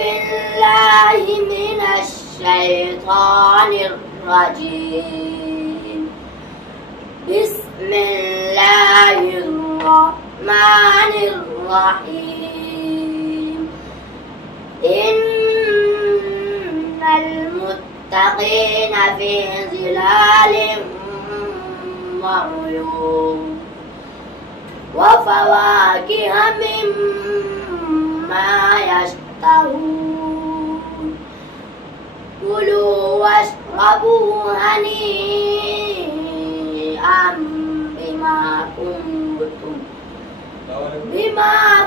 بالله من الشيطان الرجيم. بسم الله الرحمن الرحيم. إن المتقين في ظلال وعيون وفواكه مما يشتهون. كلوا واشربوا هنيئا بما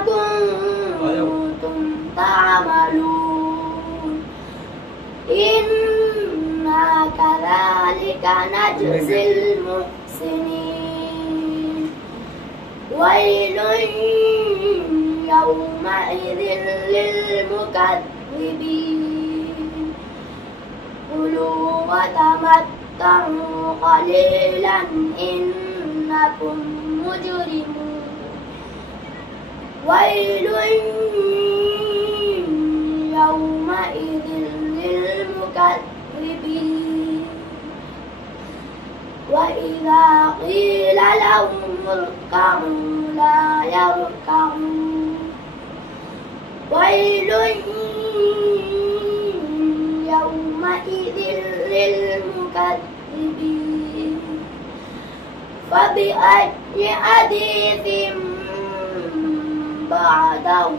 كنتم تعملون. إنا كذلك نجزي المحسنين. ويل يومئذ للمكذبين. كلوا وتمتعوا قليلا إنكم مجرمون. ويل يومئذ للمكذبين. وإذا قيل لهم اركعوا لا يركعون. ويل يومئذ للمكذبين. فبأي حديث بعده